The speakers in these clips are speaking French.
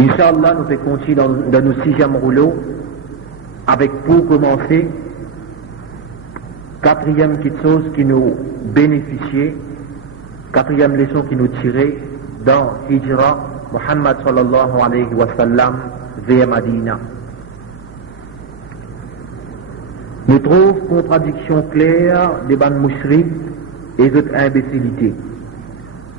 Inch'Allah, nous allons continuer dans nos 6e rouleau avec, pour commencer, 4e petite chose qui nous bénéficiait, 4e leçon qui nous tirait dans Hijra Muhammad sallallahu alayhi wa sallam vers Madina. Nous trouvons contradiction claire des ban mouchrik et d'autres imbécilités.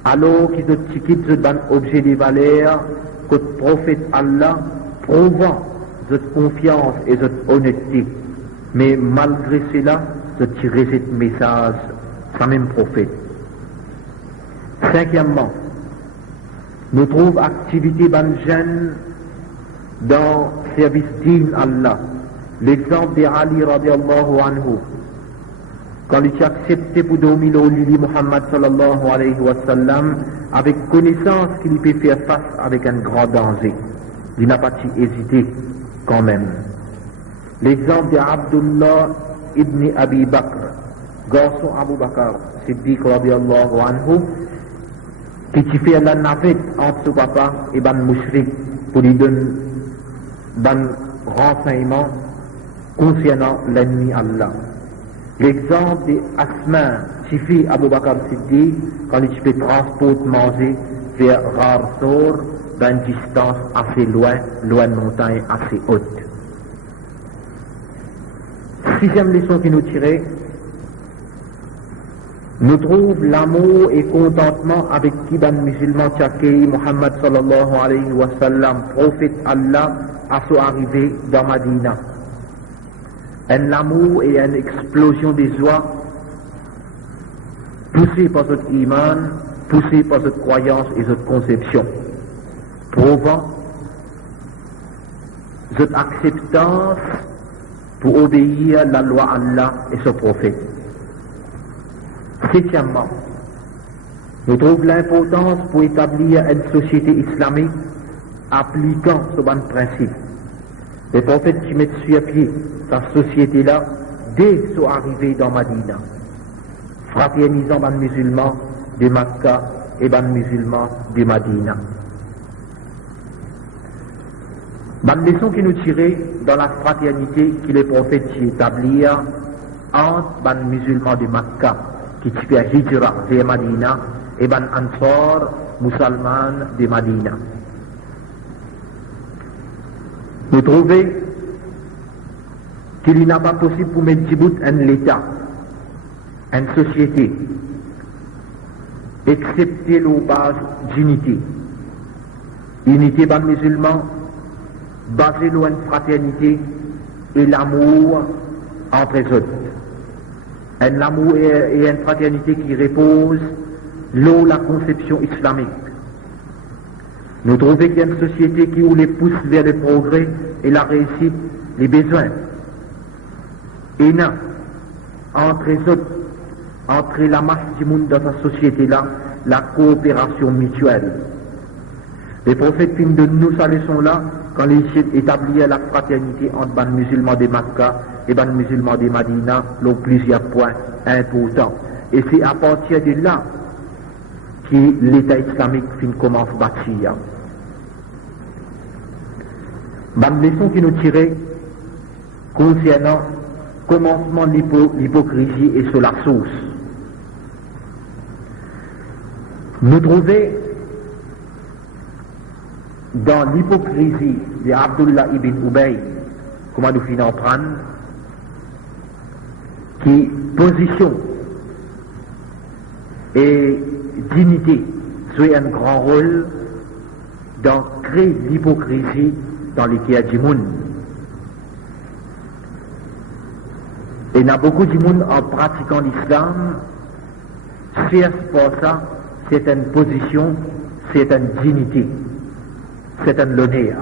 Alors qu'ils ont quitté ce ban objet de valeur que le prophète Allah prouvant cette confiance et cette honnêteté. Mais malgré cela, de tirer ce message sans même prophète. 5e, nous trouvons activité ban jeune dans service digne Allah. L'exemple de Ali radiallahu anhu, quand il a accepté pour dominer au Lili Muhammad sallallahu alayhi wa sallam, avec connaissance qu'il peut faire face avec un grand danger. Il n'a pas hésité quand même. L'exemple de Abdullah ibn Abi Bakr, garçon Abu Bakr, Siddiq radiallahu anhu, qui fait la navette entre son papa et ban mouchrik pour lui donner ban renseignement concernant l'ennemi Allah. L'exemple de Asma, qui fait Abu Bakr Siddiq, quand il fait transport manger vers Rarsor, dans une distance assez loin de montagne assez haute. 6e leçon qui nous tirait, nous trouve l'amour et contentement avec qui ban musulman tchakei Muhammad sallallahu alayhi wa sallam, prophète Allah, à son arrivée dans Madina. Un amour et une explosion des joies poussée par cette iman, poussée par cette croyance et cette conception, prouvant cette acceptance pour obéir à la loi Allah et son prophète. 7e, nous trouvons l'importance pour établir une société islamique appliquant ce bon principe. Les prophètes qui mettent sur pied cette société-là dès son arrivée dans Madina, fraternisant les musulmans de Makka et les musulmans de Madina. La leçon qui nous tirait dans la fraternité que les prophètes s'y établirent entre les musulmans de Makka qui fait hijra vers Madina et les ansar musulmans de Madina. Nous trouvons qu'il n'est pas possible pour mettre Djibouti un État, une société, excepté le base d'unité. Unité des musulmans, basée sur une fraternité et l'amour entre les autres. Un amour et une fraternité qui repose sur la conception islamique. Nous trouvons qu'il y a une société qui les pousse vers le progrès et la réussite, les besoins. Et non, entre les autres, entre la masse du monde dans cette société-là, la coopération mutuelle. Les prophètes filment de nous sa leçon-là quand ils établirent la fraternité entre les musulmans de Makka et les musulmans de Madina, l'ont plusieurs points importants. Et c'est à partir de là que l'État islamique commence à bâtir. La leçon qui nous tirait concernant le commencement de l'hypocrisie et sur la source. Nous trouvons dans l'hypocrisie de Abdullah ibn Ubay, comment nous finissons prendre, qui position et dignité jouent un grand rôle dans créer l'hypocrisie dans les cas du monde. Et il y a beaucoup de monde en pratiquant l'islam, cherche pour ça, c'est une position, c'est une dignité, c'est un l'honneur.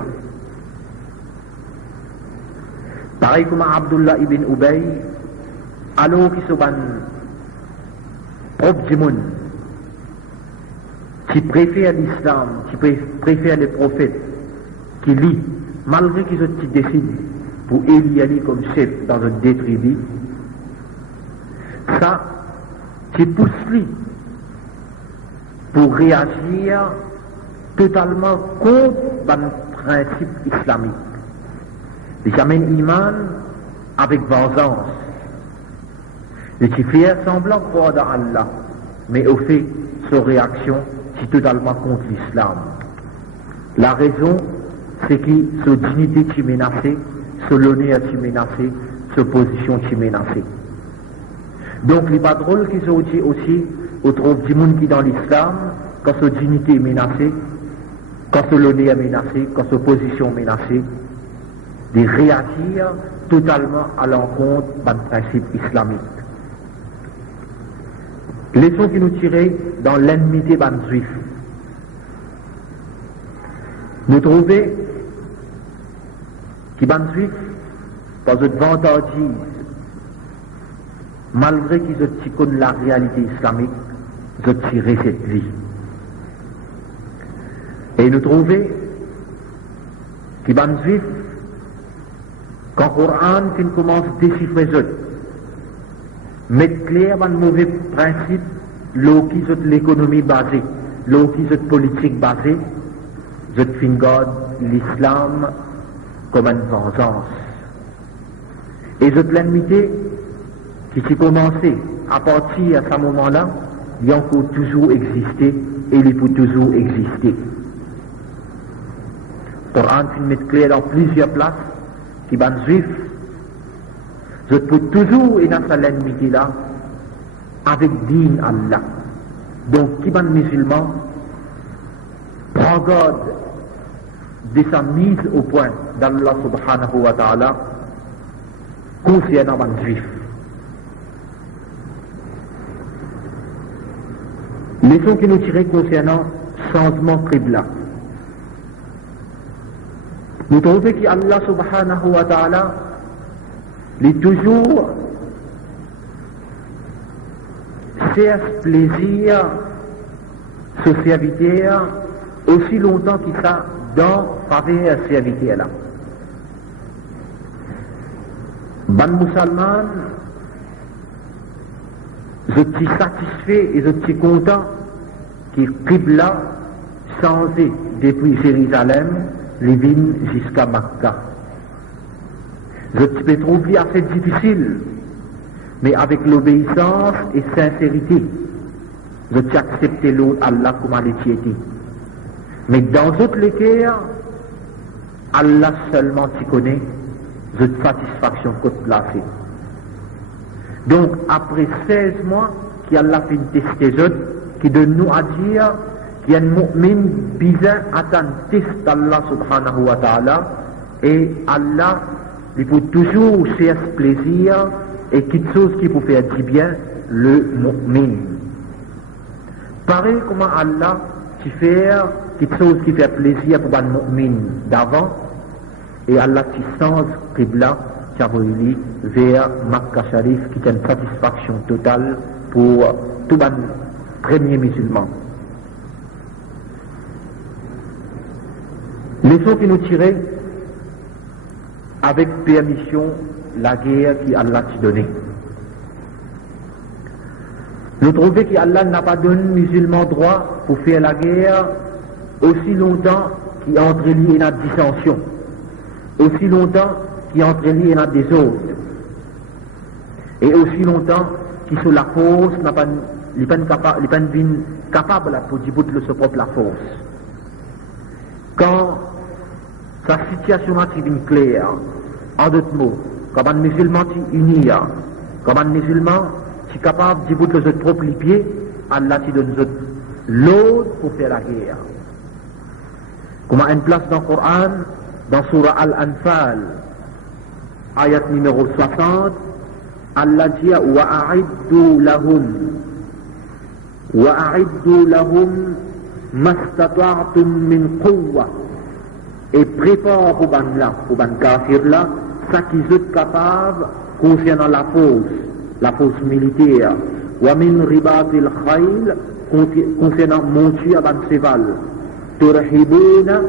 Pareil comme Abdullah ibn Ubay, alors qu'il se ban propre du monde, qui préfère l'islam, qui préfère les prophètes, qui lit, malgré qu'ils ont décidé pour élire Ali comme chef dans une des tribus, ça, qui pousse lui pour réagir totalement contre le principe islamique. Ils amènent l'iman avec vengeance. Ils font semblant de croire dans Allah, mais au fait, sa réaction, c'est totalement contre l'islam. La raison, c'est que sa dignité est menacée, son honneur est menacé, sa position est menacée. Donc, il n'est pas drôle qu'ils ont dit aussi, on trouve du monde qui dans l'islam, quand sa dignité est menacée, quand son honneur est menacé, quand sa position est menacée, de réagir totalement à l'encontre du principe islamique. Leçon qui nous tirait dans l'ennemité des juifs. Nous trouvons que les juifs, dans une vantardise, malgré qu'ils ont connu la réalité islamique, ils ont tiré cette vie. Et nous trouvons que les juifs, quand le Coran commence à déchiffrer eux, mettre clair un mauvais principe, l'autre l'économie basée, l'autre politique basée, je regarde l'islam comme une vengeance. Et je l'ennemi qui s'est commencé à partir à ce moment-là, il a encore toujours existé et il peut toujours exister. Le Coran met clair dans plusieurs places qui sont juifs. Je peux toujours être dans l'ennemi là avec din Allah. Donc, qui sont musulmans, prend garde de sa mise au point d'Allah subhanahu wa ta'ala concernant les juifs. Leçon qui nous tirait concernant changement qibla. Nous trouvons qu'Allah subhanahu wa ta'ala est toujours cherche plaisir ce serviteur aussi longtemps qu'il ça dans faveur ce serviteur là. Ban musulman, je suis satisfait et je suis content que Qibla changé depuis Jérusalem, les vignes jusqu'à Makkah. Je peux trouver assez difficile, mais avec l'obéissance et sincérité, je peux accepter Allah comme elle était. Mais dans d'autres les cœurs, Allah seulement t'y connaît, je satisfaction côte placée. Donc, après 16 mois, qu'Allah fait une tester qui donne nous à dire qu'il y a un mu'min bizarre à un test d'Allah subhanahu wa ta'ala, et Allah, il peut toujours chercher plaisir et quelque chose qui peut faire du bien, le mu'min. Pareil comment Allah, qui fait quelque chose qui fait plaisir pour un mu'min d'avant, et Allah qui change Qibla, qui a voulu vers Makkah Sharif, qui est une satisfaction totale pour tout le premier musulman. Leçon qui nous tirait avec permission la guerre qu'Allah t'a donnée. Nous trouvons qu'Allah n'a pas donné aux musulmans droit pour faire la guerre aussi longtemps qu'il y a entre lui et la dissension, aussi longtemps qu'il y a entre lui et la désordre, et aussi longtemps qu'il sur la force n'a pas capable pour dire de se propre la force. Quand sa situation est claire, en d'autres mots, quand un musulman est uni, quand un musulman est capable de dire de se propre les pieds, Allah te donne l'autre pour faire la guerre. Comme une place dans le Coran, dans Surah Al-Anfal, ayat numéro 60, Allah dit wa'a'iddu lahum mastata'tum min quwwa, et prépare pour ban kafir là, ça qu'ils sont capables concernant la force militaire, wa min ribatil khayl, concernant monture à ban cheval, turhibuna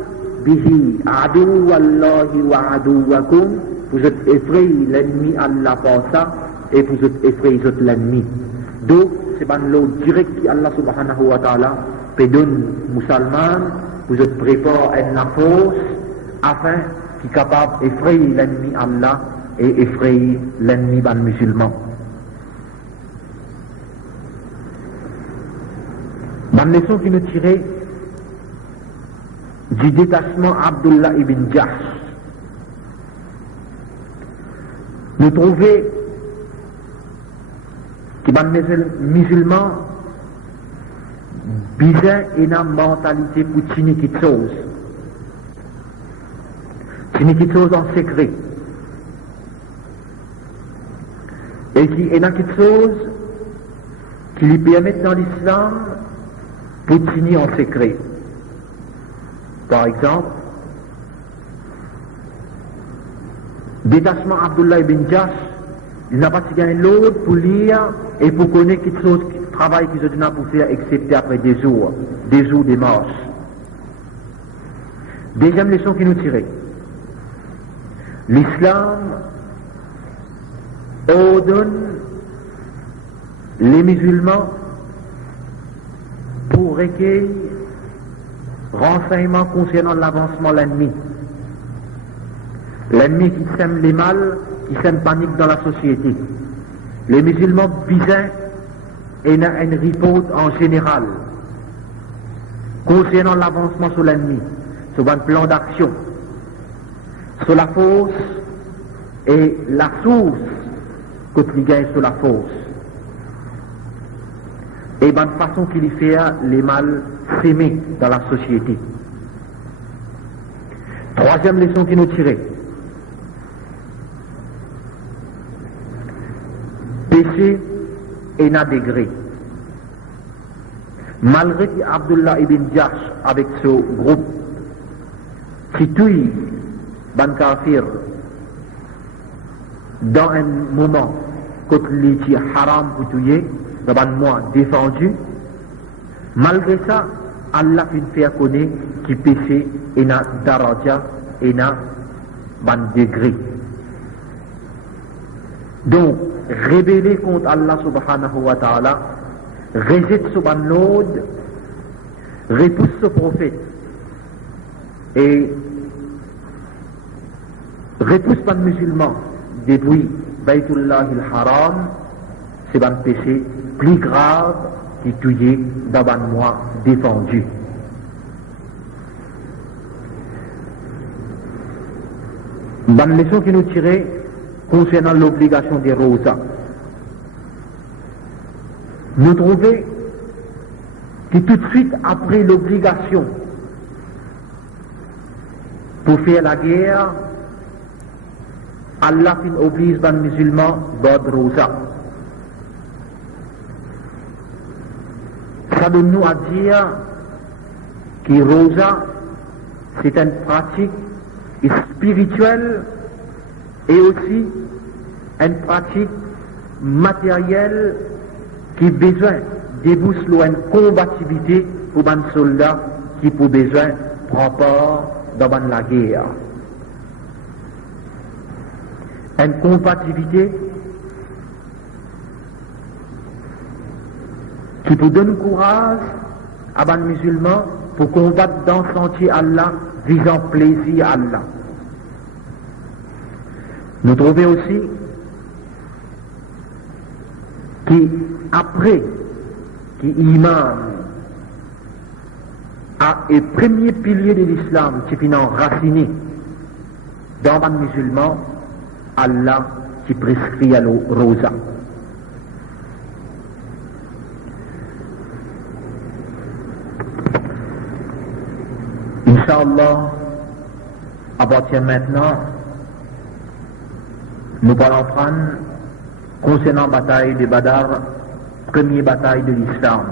bihi aduwallahi wa aduwakum, vous êtes effrayés l'ennemi Allah par ça, et vous êtes effrayés l'ennemi. Donc, c'est ban l'eau direct qui Allah subhanahu wa ta'ala pédone musulman, vous êtes préparé à la force afin qu'il soit capable d'effrayer l'ennemi Allah et effrayer l'ennemi musulman. La leçon qui nous tirait du détachement Abdullah ibn Jahsh, nous trouvons que les musulmans besoin une mentalité pour tenir quelque chose. Tenir quelque chose en secret. Et qui est quelque chose qui lui permet dans l'islam pour tenir en secret. Par exemple, détachement Abdullah ibn Jahsh, il n'a pas gagné l'autre pour lire et pour connaître quelque chose, travail qu'ils ont pour faire, excepté après des jours de marche. Deuxième leçon qui nous tirait. L'islam ordonne les musulmans pour recueillir renseignements concernant l'avancement de l'ennemi. L'ennemi qui sème les mal, qui sème panique dans la société. Les musulmans besoin une report en général concernant l'avancement sur l'ennemi, sur un plan d'action, sur la force et la source que tu gagnes sur la force. Et bonne façon qu'il fait les mal s'aimer dans la société. Troisième leçon qui nous tirait. Péché et n'a degré. Malgré que Abdullah ibn Jahsh avec ce groupe qui tue ban kafir dans un moment quand il est haram pour tuer, dans un mois défendu, malgré ça, Allah fait connaître qui péché et n'a daraja et n'a ban degré. Donc, rébeller contre Allah subhanahu wa ta'ala, rejette ce ban l'ordre, repousse ce prophète et repousse ban musulman depuis Baytullah al-Haram, c'est un péché plus grave qui tuait dans un mois défendu. Dans la leçon qui nous tirait concernant l'obligation des rosas, nous trouvons que tout de suite après l'obligation pour faire la guerre, Allah oblige les musulmans d'ordre rosa. Ça donne nous à dire que rosa, c'est une pratique spirituelle et aussi une pratique matérielle qui a besoin de débousseler une combativité pour les soldats qui ont besoin de prendre part dans la guerre. Une combativité qui peut donner courage à les musulmans pour combattre dans le sentier Allah, visant plaisir à Allah. Nous trouvons aussi qu'après que l'imam a le premier pilier de l'islam qui est enraciné dans les musulmans, Allah qui prescrit à le rosa. Inch'Allah, à partir de maintenant, nous allons prendre concernant la bataille de Badr, première bataille de l'islam.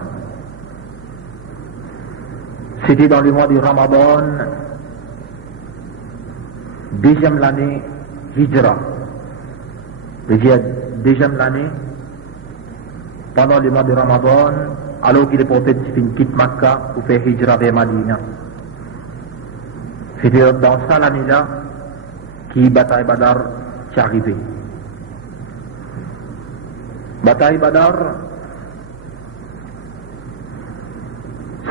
C'était dans le mois du Ramadan, deuxième l'année Hijra. Deuxième l'année, pendant le mois de Ramadan, alors que le prophète quitte Makkah pour faire Hijra vers Madina. C'était dans cette année-là que la bataille Badr est arrivée. Bataille Badr,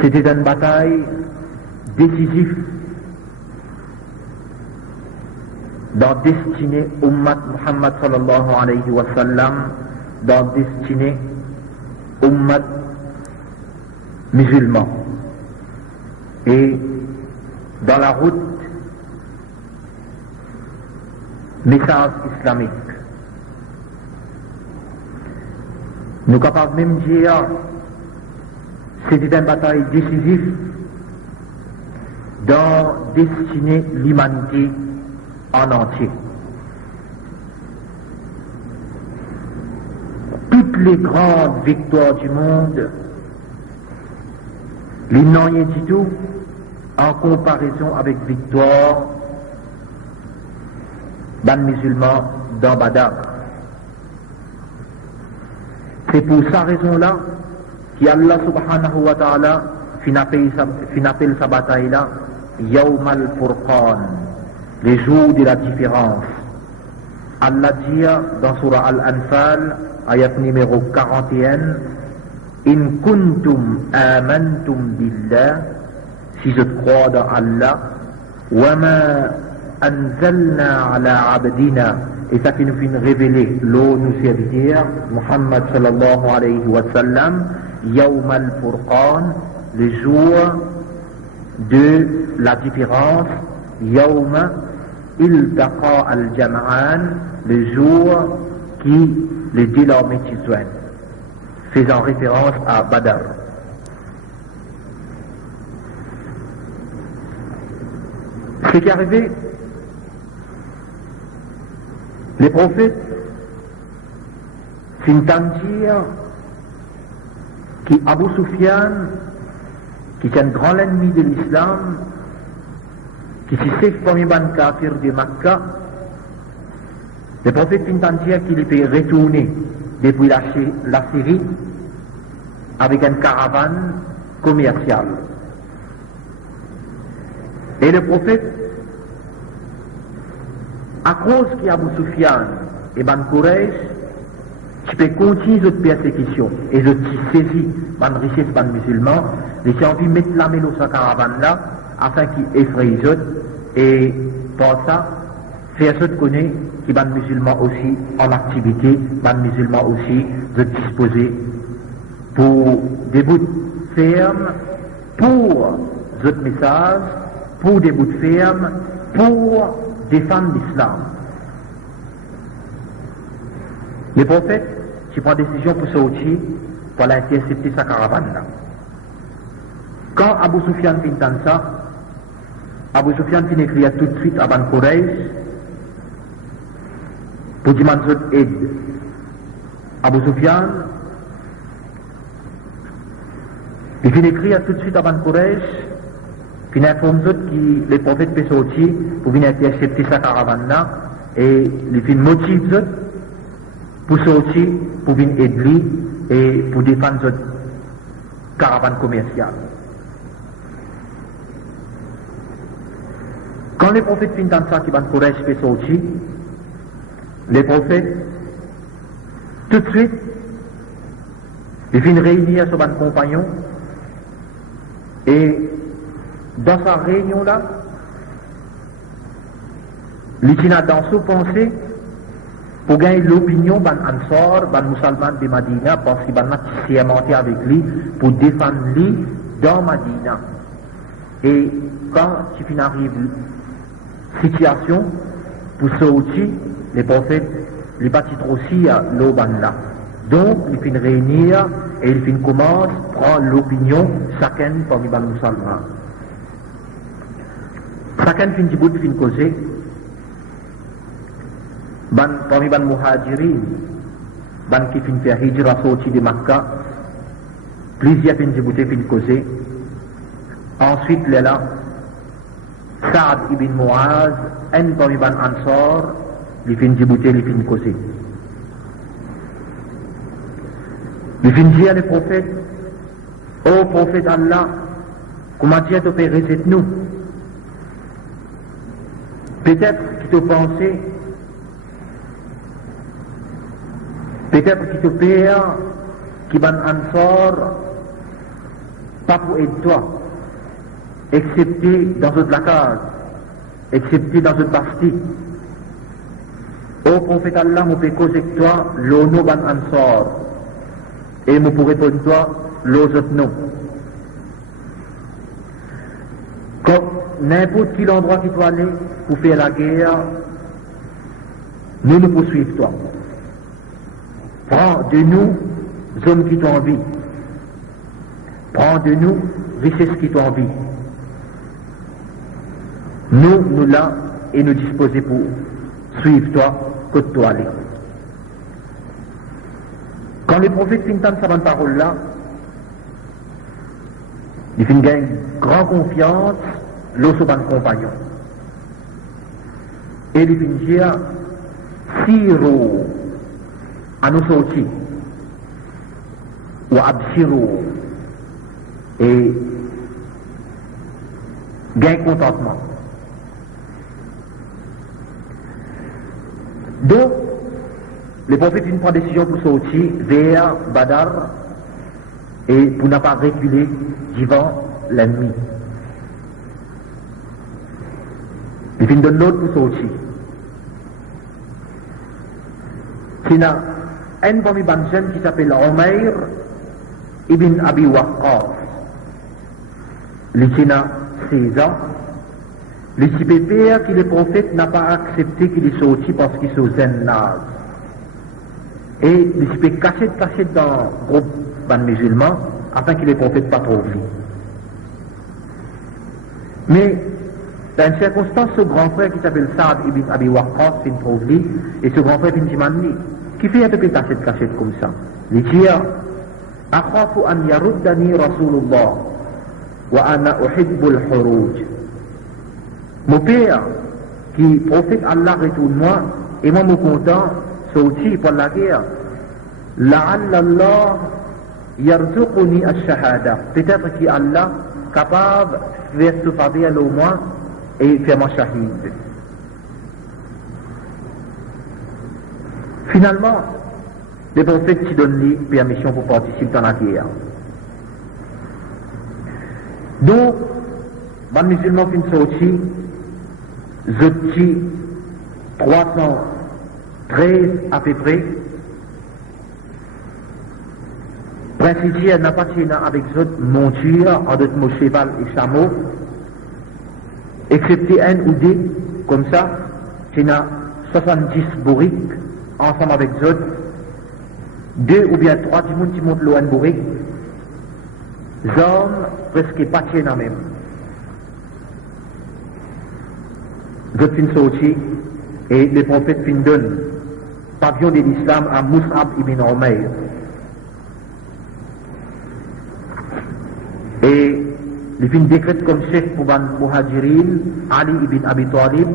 C'était une bataille décisive dans destinée Ummat Muhammad sallallahu alayhi wa sallam, dans destinée Ummat musulman. Et dans la route message islamique. Nous sommes capables même de dire c'était une bataille décisive dans destiner l'humanité en entier. Toutes les grandes victoires du monde, les n'ont rien du tout en comparaison avec victoire d'un musulman dans Badr. C'est pour sa raison-là qu'Allah subhanahu wa ta'ala appelle sa bataille-là Yawm al-Furqan, les jours de la différence. Allah dit dans Surah Al-Anfal, ayat numéro 41, In kuntum amantum billah, si je crois dans Allah, wa ma anzalna ala abdina, et ça qui nous fait révéler l'eau nous serviteur, Muhammad sallallahu alayhi wa sallam, Yawm al-Furqan, le jour de la différence, Yawm iltaqa al-Jam'an, le jour qui les deux l'armée se joignent, faisant référence à Badr. Ce qui est arrivé, les prophètes finissent dire qu'Abu Sufyan, qui est un grand ennemi de l'islam, qui s'est fait comme un kafir de Makkah, les prophètes finissent dire qu'il peut retourner depuis la Syrie avec une caravane commerciale. Et le prophète, à cause qu'Abu Sufyan et Ban Quraysh, tu peux continuer cette persécution et je saisis ban richesse ban musulman, et j'ai envie de mettre la main dans sa caravane là, afin qu'il effraie les autres, et pour ça, faire ce connaît qui ban musulman aussi en activité, ban musulman aussi de disposer pour des bouts fermes, pour d'autres messages, pour des bouts fermes, pour défendre l'islam. Les prophètes, qui prennent décision pour sortir, pour aller intercepter sa caravane là. Quand Abu Sufyan finit ça, Abu Sufyan finit écrire tout de suite à Ban Quraysh pour demander aide. Abu Sufyan, il finit écrire tout de suite à Ban Quraysh, puis il informe que les prophètes peuvent sortir pour venir intercepter sa caravane là, et il finit motive pour sortir, pour venir aider et pour défendre cette caravane commerciale. Quand les prophètes finissent dans ça, qui Ban Quraysh peut sortir, les prophètes, tout de suite, ils viennent réunir sur ban compagnon, et dans sa réunion là, ils viennent dans sa pensée, pour gagner l'opinion ban Ansar, ban musulman de Madina, parce qu'ils ban sermenté avec lui pour défendre lui dans Madina. Et quand tu arrive situation pour sortir, les prophètes, les bâtis aussi à l'Oban là. Donc, ils finissent réunir et ils finissent commencent à prendre l'opinion chacun parmi les musulmans. Chacun finit du bout de causer. Parmi les muhajirin, qui finissent faire hijra sorti de Makkah, plusieurs finissent du bout de causer. Ensuite, là, Saad ibn Muaz, un parmi les Ansar, les fins de bouteille, les fins de causer. Les fins de dire les prophètes, ô prophète Allah, comment tu as opéré cette nous? Peut-être que tu pensais, peut-être que tu opères, qui ban Ansar, pas pour aider toi, excepté dans votre la case, excepté dans votre partie. Ô prophète Allah, je peux causer avec toi l'ono ban ansor, et je pourrais répondre toi l'autre non. Comme n'importe quel endroit qui doit aller pour faire la guerre, nous nous poursuivons toi. Prends de nous hommes qui t'ont envie. Prends de nous richesses qui t'ont envie. Nous là et nous disposer pour suivre toi, côté toi aller. Quand les prophètes finissent cette parole-là, ils finissent gagner grande confiance lorsqu'ils sont compagnons. Et ils finissent dire, siro à nous sortir, ou absiro, et gain contentement. Donc, les prophètes prennent décision pour sortir vers Badar et pour ne pas reculer devant l'ennemi. Ils finissent de l'autre pour sortir. Il y a un parmi les jeunes qui s'appelle Umayr ibn Abi Waqqas. Il a 16 ans. Le pépère que le prophète n'a pas accepté qu'il est sorti parce qu'il est sous un naz. Et il s'est caché dans le groupe des musulmans afin que le prophète pas trop vu. Mais dans une circonstance, ce grand frère qui s'appelle Saad ibn Abi Waqqas finit trop vu, et ce grand frère finit demandé qui fait un peu caché comme ça. Il dit أخاف أن يردني رسول الله وأنا أحب الحروج. Mon père, qui prophète Allah retourne moi, et moi me content, sorti pour la guerre. لعل الله يرزقني الشهادة. Peut-être qu'Allah capable de faire ce fardeau au moins et faire mon shahid. Finalement, les prophètes qui donnent les permission pour participer dans la guerre. Donc, les musulmans finissent sortis, Zoti 313 à peu près. Principien n'a pas tenu avec Zot monture, en d'autres mots cheval et chameau, excepté un ou deux, comme ça, il y a 70 bourriques, ensemble avec Zot, 2 ou bien 3 du monde qui montent l'eau en bourrique, hommes presque pas tiennent même. Zot fin sorti, et les prophètes fin donnent pavillon de l'islam à Mus'ab ibn Umayr. Et les fin décrètent comme chef pour ban Muhajirin, Ali ibn Abi Talib,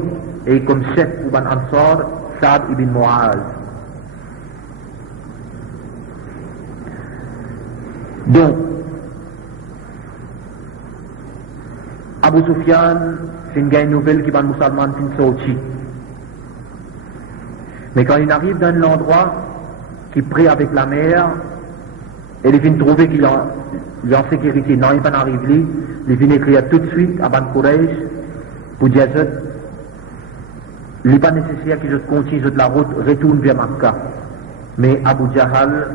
et comme chef pour ban Ansar, Saad ibn Mu'az. Donc, Abu Sufyan, c'est une nouvelle qui va nous musulman fin sorti. Mais quand il arrive dans un endroit qui est près avec la mer, et il vient trouver qu'il est en sécurité, non, il n'est pas arrivé, il vient écrire tout de suite à Ban Quraysh pour dire que il n'est pas nécessaire que je continue de la route, retourne vers Makkah. Mais Abu Jahal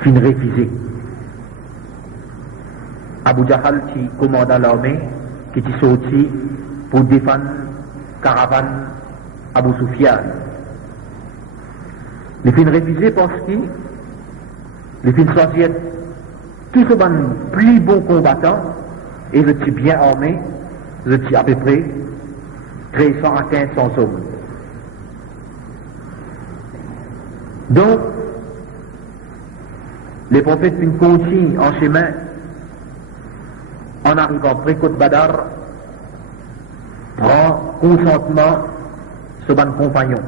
fin refusé. Abu Jahal qui commanda l'armée, qui est sorti pour défendre caravane Abu Sufyan. Les fins refusés parce que les fins choisir tous ces plus bons combattants et je suis bien armé, je suis à peu près 300 à 1500 hommes. Donc, les prophètes continuent en chemin en arrivant près Côte Badar, prend consentement ce ban compagnon.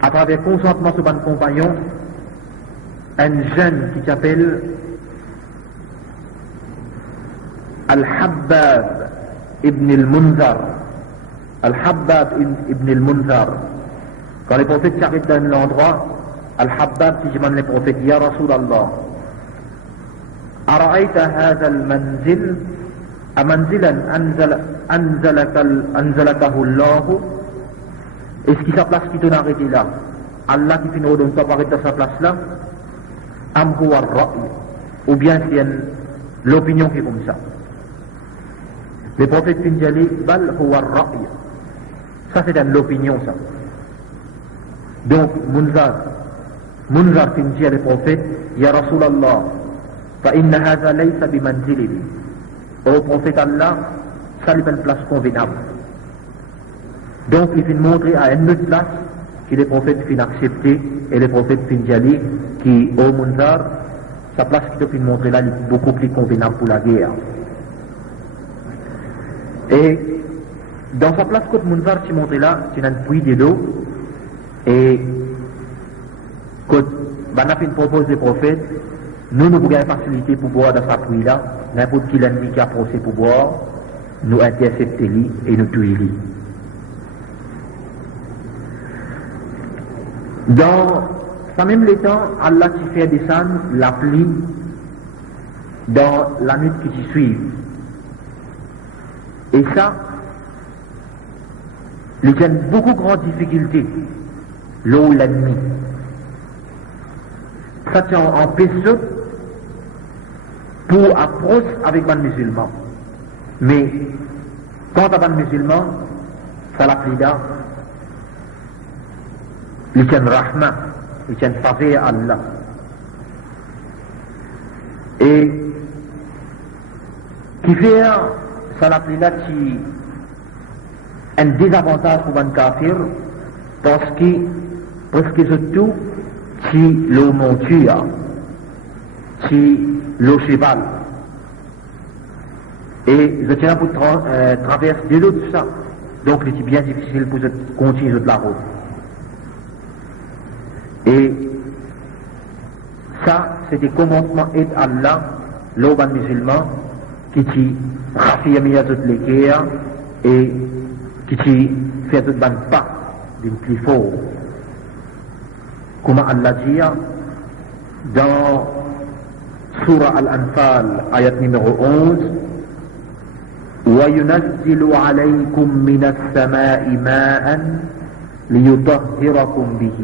À travers consentement ce ban compagnon, un jeune qui s'appelle Al-Habbab ibn al-Munzar. Al-Habbab ibn al-Munzar. Quand les prophètes s'arrêtent dans l'endroit, Al-Habbab qui demande les prophètes, Ya Rasulallah, أرأيت هذا المنزل أمنزلا أنزلكه الله. Est-ce que sa place qui t'en arrêté là, Allah qui finit de pas apparaître dans sa place là, am huwa ar-ra'y, ou bien c'est l'opinion qui est comme ça. Les prophètes finissent bal huwa ar-ra'y. Ça c'est l'opinion ça. Donc Munzar finit les prophètes, Ya Rasulallah, fa inna hadha laysa bimanzilihi. Au prophète Allah, ça n'est pas une place convenable. Donc il finit montrer à une autre place que les prophètes finissent accepter et les prophètes finissent aller qui au Munzar, sa place qui finit montrer là est beaucoup plus convenable pour la guerre. Et dans sa place côté Munzar qui montre là, c'est un puits de l'eau et quand Banafin propose des prophètes, nous avons une facilité pour boire dans sa puits là, n'importe qui l'ennemi qui a procès pour boire, nous interceptons et nous tuons. Dans ce même temps, Allah qui fait descendre la pluie dans la nuit qui suit. Et ça, il y a beaucoup de grandes difficultés, l'eau et l'ennemi. Ça tient en péché pour approcher avec les musulmans. Mais quant à les musulmans, ça la pluie là, il y a une rahma, il y a une faveur à Allah. Et qui fait ça la pluie là qui un désavantage pour les kafirs parce que surtout si l'eau monture, si l'eau cheval. Et je tiens pour traverser de l'eau de ça. Donc c'est bien difficile pour continuer de la route. Et ça, c'est des commandements et Allah, l'eau musulman, qui raffirme toutes les guerres et qui fait tout ban pas d'une plus fort. Comme Allah dit dans Surah Al-Anfal, ayat numéro 11, وَيُنَزِّلُ عَلَيْكُم مِّنَ السَّمَاءِ مَاءً لِيُطَهِّرَكُم بِهِ.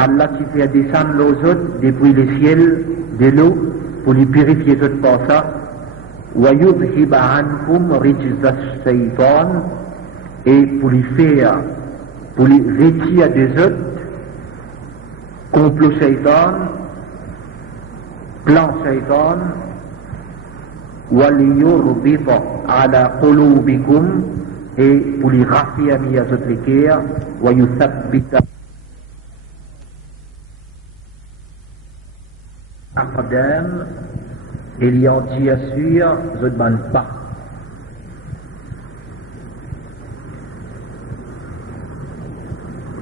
Allah qui fait descendre l'eau depuis le ciel de l'eau pour lui purifier tout par ça. وَيُذْهِبَ عَنْكُمْ رِجْزَ الشَّيْطَانِ, et pour lui retirer des autres complot shaitan, plan shaitan, وَلِيُرْبِطَ عَلَى قُلُوبِكُمْ, et pour lui raffermir à toutes les cœurs, وَيُثَبِّتَ Adam, et il y en dit assure, je ne demande pas.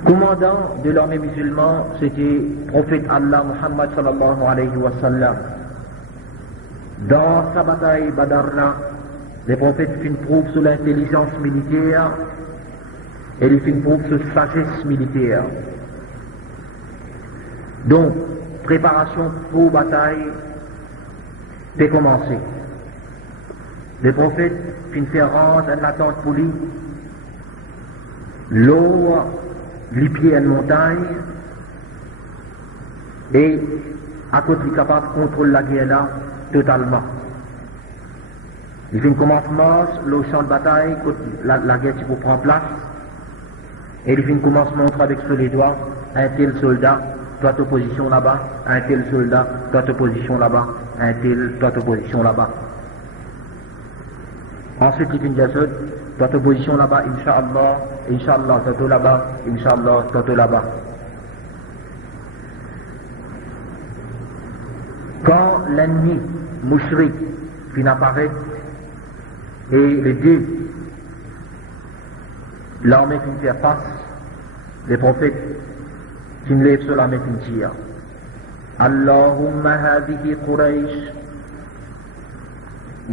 Commandant de l'armée musulmane, c'était prophète Allah Muhammad sallallahu alayhi wa sallam. Dans sa bataille Badarna, les prophètes font preuve sur l'intelligence militaire et ils font preuve sur la sagesse militaire. Donc, préparation pour bataille peut commencer. Les prophètes font faire rendre une attente pour lui, l'eau, les pieds à une montagne, et à côté il est capable de contrôler la guerre là totalement. Il fait un commencement, le champ de bataille, la guerre qui peut prendre place, et il fait un commencement avec sur les doigts, un tel soldat, toi ta position là-bas, un tel soldat, toi ta position là-bas, un tel, toi ta position là-bas. Ensuite, il dit toi ta position là-bas, Inch'Allah, Inch'Allah, toi là-bas, Inch'Allah, toi là-bas. Quand l'ennemi mouchrik finit apparaître et les deux, l'armée finit faire face, les prophètes qui me lèvent sur l'armée finit dire Allahumma hadihi Quraysh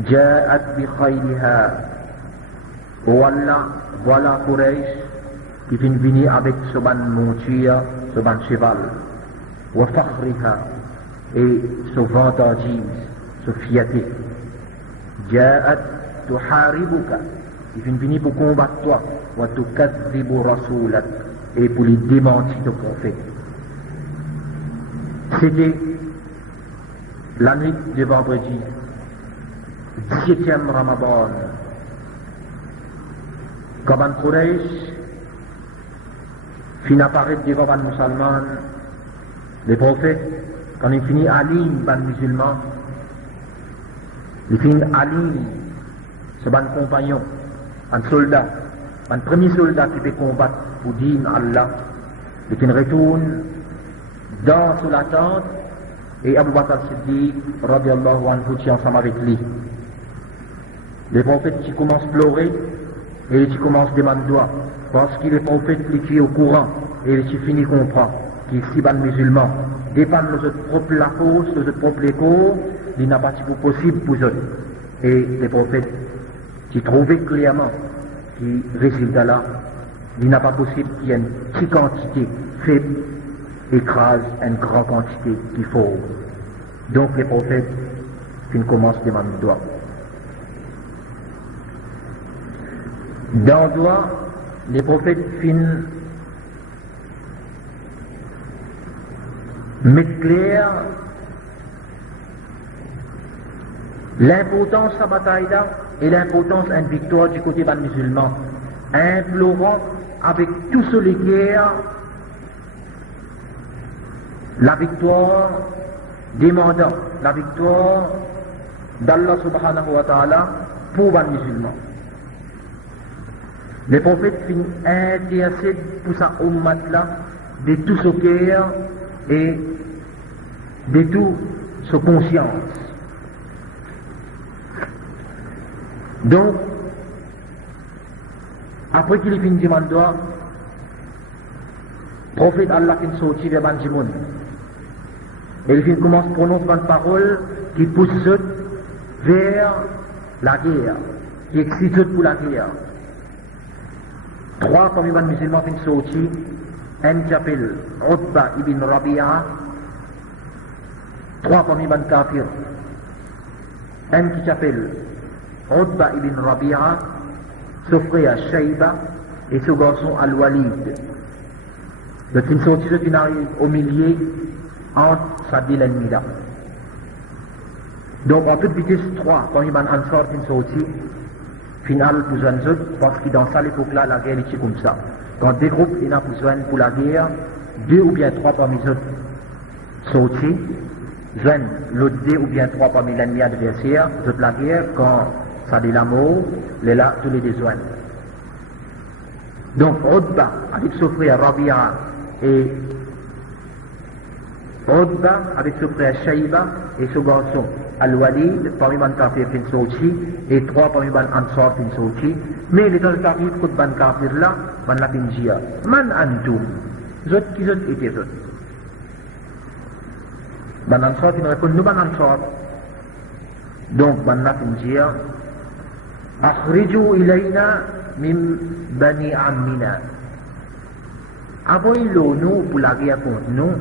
ja'at bi khayliha. Oh Allah, voilà Quraysh qui finit venir avec ce ban monture, ce ban cheval, wa fakhriha, et se vantardise, se fierté. Ja'at tuharibuka, il finit pour combattre toi, wa tukadhibu rasulat, et pour les démentir de prophète. C'était la nuit de vendredi, 17e Ramadan. Quand Ban Quraysh finit apparaître devant Ban musulmans, les prophètes, quand il finit à ligne Ban musulmans, il finit à ligne ce Ban compagnon, un soldat, un premier soldat qui peut combattre pour dire Allah, il retourne dans sous la tente, et Abu Bakr Siddiq, radiallahu anhu, qui est ensemble avec lui. Les prophètes qui commencent à pleurer, et qui commencent à demander doigt, parce qu'il est prophète qui est au courant, et qui finit comprend, qui est si ban musulman, dépend de notre propre la cause, de notre propre écho, il n'a pas de possible pour eux. Et les prophètes qui trouvaient clairement, qui résultat là, il n'a pas possible qu'il y ait une petite quantité faible, écrase une grande quantité qu'il faut. Donc les prophètes qui commencent à demander doigt. Dans doigt, les prophètes finissent mettre clair l'importance de la bataille là et l'importance d'une victoire du côté des musulmans, implorant avec tous ceux les guerres la victoire, demandant la victoire d'Allah subhanahu wa ta'ala pour les musulmans. Les prophètes intercèdent pour sa ummat là de tout ce cœur et de toute sa conscience. Donc, après qu'il finit de demander, le prophète Allah qui est sorti vers Banjimoun, et il commence à prononcer une parole qui pousse vers la guerre, qui excite pour la guerre. 3 parmi les musulmans qui sont sortis, un qui s'appelle Utba ibn Rabi'a, 3 parmi les kafirs, un qui s'appelle Utba ibn Rabi'a, son frère Shayba et son garçon Al-Walid. Donc ils sont sortis qui arrivent au milieu entre sa deux l'ennemi là. Donc en toute vitesse 3 parmi les Ansar qui sont sortis, final pour joindre eux, parce que dans cette époque-là, la guerre était comme ça. Quand des groupes ils ont besoin pour la guerre, 2 ou bien 3 parmi eux sortis, joignent l'autre 2 ou bien 3 parmi l'ennemi adversaire, toute la guerre, quand ça dit la mort, les là, tous les deux joignent. Donc, Utba, avec son frère Rabi'a, et Utba, avec son frère Shayba, et son garçon Al-Walid, parmi les kafirs qui sont sortis, et 3 parmi les Ansar qui sont sortis. Mais les autres kafirs, quand les kafirs là, ils l'ont dit, Man antum, qui étaient eux? Les Ansar qui répondent, nous, les Ansar. Donc, ils l'ont dit, Akhriju ilayna min bani ammina. Envoyez-le nous pour la guerre contre nous,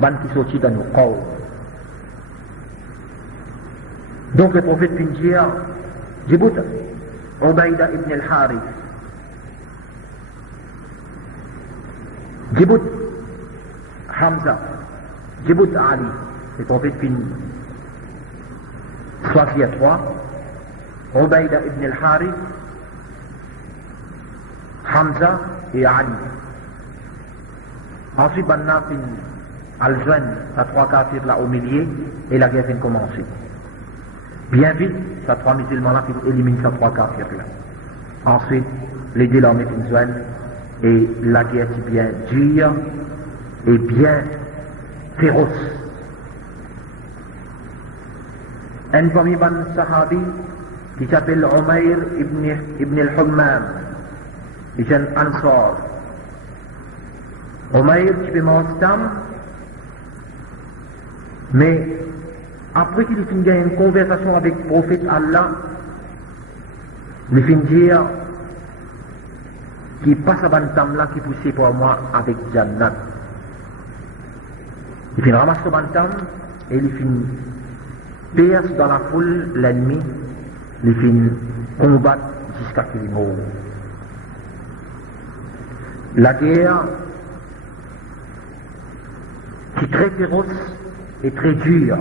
ban qui sortit dans nos corps. Donc le prophète vient dire, Djibout Ubayda ibn al-Harith, Djibout Hamza, Djibout Ali. Le prophète vient choisir 3, Ubayda ibn al-Harith, Hamza et Ali. Ensuite, maintenant, al joindre à 3 kafirs là au milieu et la guerre vient commencer. Bien vite, ces 3 musulmans là qui éliminent ces 3 kafirs là. Ensuite, les deux l'armée viennent joindre et la guerre est bien dure et bien féroce. Un parmi les sahabis qui s'appelle Umayr ibn al-Hammam, il est un Ansar. Umayr qui peut m'enstame, mais après qu'il finit une conversation avec le prophète Allah, il finit dire qu'il passe à Bantam là qui poussait pour moi avec Jannat. Il finit ramasser son bantam et il finit perce dans la foule l'ennemi, il finit combattre jusqu'à ce qu'il meure. La guerre qui est très féroce et très dure.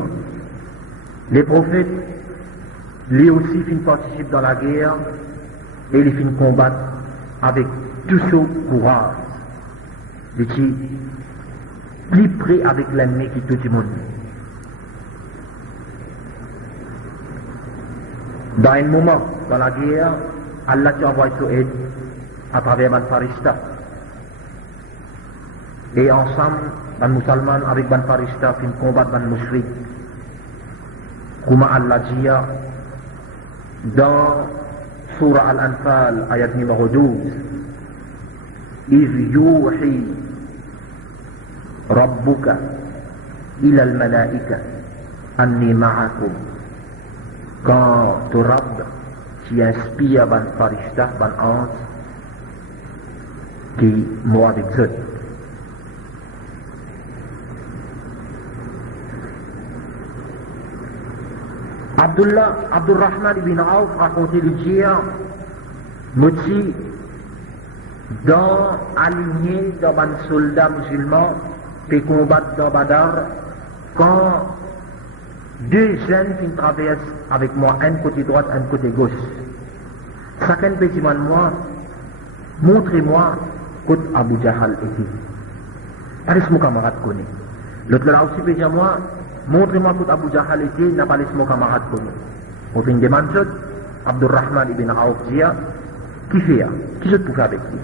Les prophètes, lui aussi, finissent participer dans la guerre et ils finissent combattre avec tout ce courage. Ils sont plus près avec l'ennemi qui tout le monde. Dans un moment, dans la guerre, Allah t'a envoyé son aide à travers Ban Farista. Et ensemble, Ban musulmans avec Ban Farista fin combattre Ban Mushrik. Comme Allah dit dans Surah Al-Anfal, ayat numéro 12, إذ يوحي ربك إلى الملائكة أني معكم. Quand ton Rabb t'y inspire Ban Farista, Ban ange, qui mort avec eux. Abdurrahman ibn Auf racontait le dire, Moti, dans aligné dans un soldat musulman qui combattent dans Badar, quand deux jeunes qui traversent avec moi, un côté droite, un côté gauche. Chacun peut dire moi, montrez-moi côté Abu Jahal était. Allez, mon camarade connaît. L'autre là aussi peut dire moi, montrez-moi côté Abu Jahal était, n'a pas laissé mon camarade connaît. On fait une demande, Abdurrahman ibn Auf dit, qui fait? Qui je peux faire avec lui?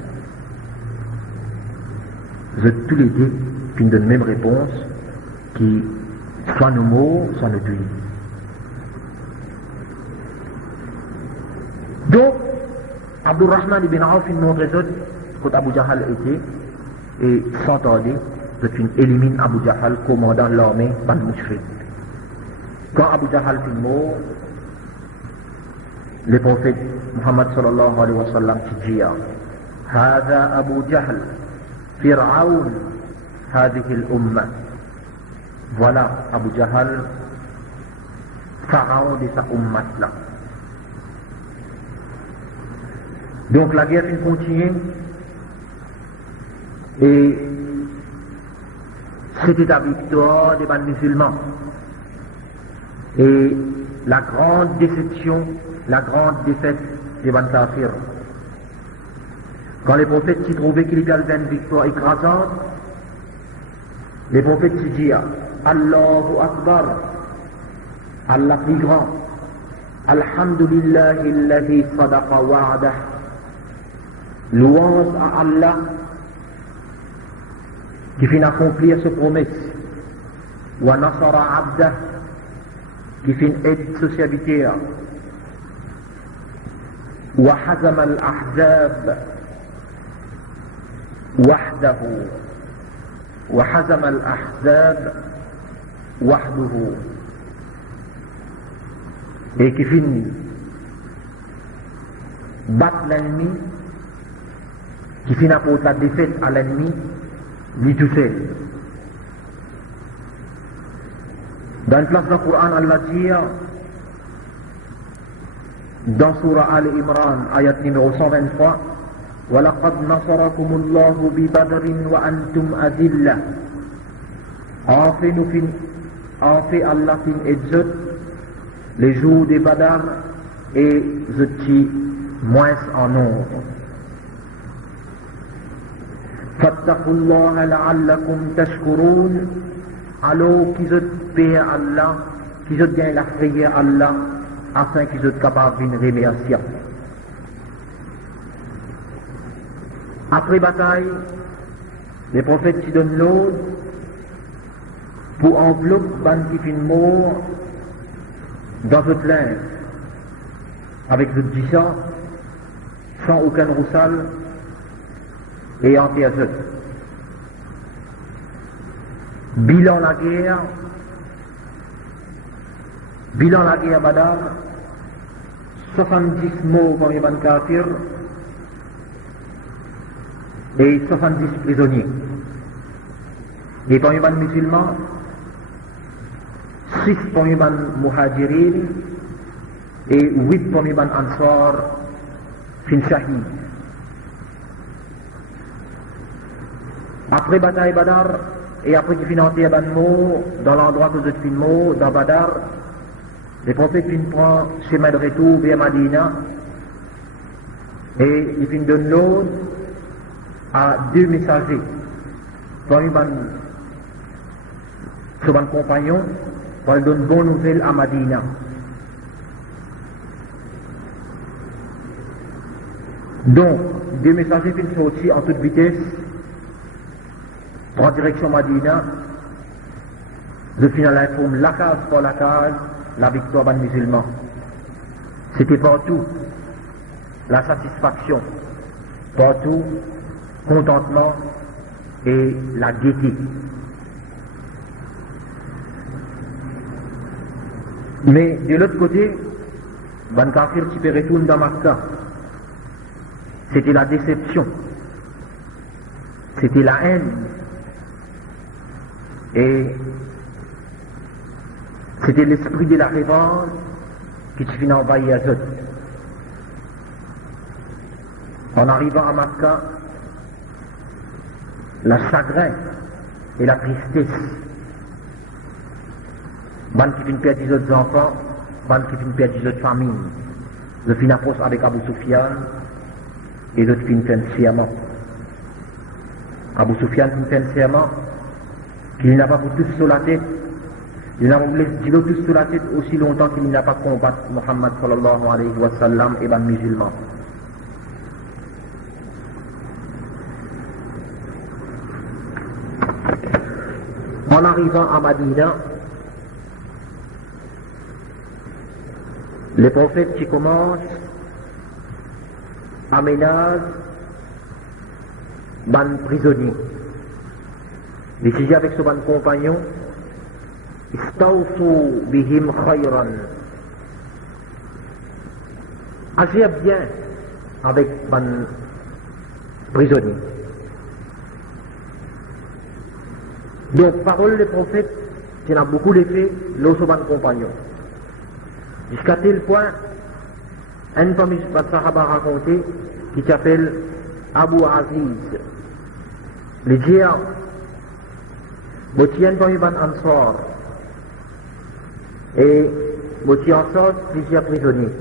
Vous êtes tous les deux qui donnent la même réponse, qui soit nos mots, soit nos tués. Donc, Abdurrahman ibn Auf montre les autres quand Abu Jahal était, et s'entendait, c'est une élimine Abu Jahal, commandant l'armée Ban Mushrik. Quand Abu Jahal fut mort, le prophète Muhammad sallallahu alayhi wa sallam dit هذا أبو جهل فرعون هذه الأمة. Voilà Abu Jahal, pharaon de sa ummat là. Donc la guerre continue et c'était la victoire des musulmans. Et la grande déception, la grande défaite des Kafir. Quand les prophètes s'y trouvaient qu'il y avait une victoire écrasante, les prophètes s'y disent Allahu Akbar, Allah plus grand, Alhamdulillahi alladhi sadaqa wa'dah. Louange à Allah qui finit accomplir ses promesses. Wa nasara abdah qui finit aide ce serviteur. Wa hazama al-ahzab wahdahu. Wa hazama al-ahzab wahdahu. Et qui finit battre l'ennemi, qui finit apporter la défaite à l'ennemi, lui tout seul. Dans une place du Coran, Allah dit, dans Surah Al-Imran, ayat numéro 123, وَلَقَدْ نَصَرَكُمُ اللَّهُ بِبَدْرٍ وَأَنْتُمْ أَذِلَّةٌ. En fait, Allah fin exot les jours des Badar et je t'y moins en nombre. فَاتَّقُوا اللَّهَ لَعَلَّكُمْ تَشْكُرُونَ. Alors qu'ils ont payé Allah, qu'ils ont gagné la prière Allah, afin qu'ils soient capables d'une remercier. Après bataille, les prophètes s'y donnent l'ordre pour envelopper ban qui fin mort dans votre linge, avec votre dissa, sans aucun roussal, et en théâtre. Bilan la guerre Badar, 70 morts parmi les Kafir et 70 prisonniers. Et parmi les musulmans, 6 parmi les muhajirin et 8 parmi les ansar fin shahid. Après bataille Badar, et après qu'il finit enterré dans l'endroit que vous êtes fin dans Badar, le prophète prend chemin de retour vers Madina et il donne l'ordre à 2 messagers. Parmi ses compagnons, pour lui donner bonne nouvelle à Madina. Donc, 2 messagers sont sortis en toute vitesse en direction Madina. Le final informe la case par la case la victoire des musulmans. C'était partout la satisfaction, partout contentement et la gaieté. Mais de l'autre côté, Ban Kafir qui retourne dans Makkah, c'était la déception, c'était la haine, et c'était l'esprit de la revanche qui finit envahir Azot. En arrivant à Makkah, la chagrin et la tristesse. Ban qui finit perdre des autres enfants, ban qui finit perdre des autres familles. Le fin approche avec Abu Sufyan et l'autre fin fait un serment. Abu Sufyan fait un serment qu'il n'a pas pour tous sur la tête. Il n'a pas voulu dire tous sur la tête aussi longtemps qu'il n'a pas combattu Muhammad sallallahu alayhi wa sallam et les musulmans. En arrivant à Madina, les prophètes qui commencent à ménager ban prisonniers. Décidé avec son compagnon, istawsu bihim khayran. Agir bien avec ban prisonniers. Donc, parole des prophètes, il y a beaucoup d'effets, l'eau sur ban compagnon. Jusqu'à tel point, un parmi les Sahaba raconté, qui s'appelle Abu Aziz, le dire, Botien parmi les Ansar, et Botien en sorte plusieurs prisonniers.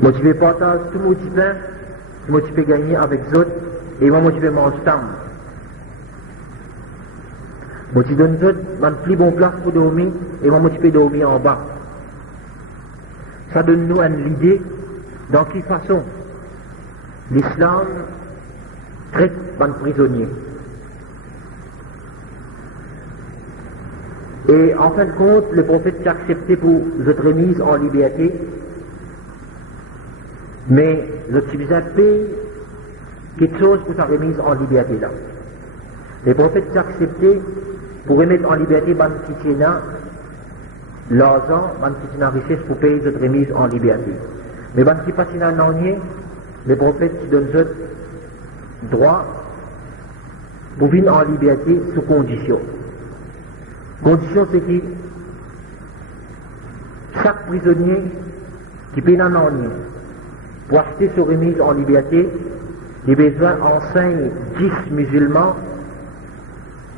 Motivé partage tout motivé, motivé gagner avec autres, et moi motivé manger tam. Moi, tu donnes un plus bon place pour dormir et moi, tu peux dormir en bas. Ça donne nous une idée dans quelle façon l'islam traite les prisonniers. Et en fin de compte, le prophète s'est accepté pour être remise en liberté, mais le civilisateur paye quelque chose pour sa remise en liberté là. Le prophète s'est accepté pour remettre en liberté ban kitena l'argent, ban kitena richesse pour payer cette remise en liberté. Mais ban qui passe un anier, le prophète qui donne ce droit pour venir en liberté sous condition. Condition c'est que chaque prisonnier qui paye un anier pour acheter sa remise en liberté, il a besoin d'enseigner 10 musulmans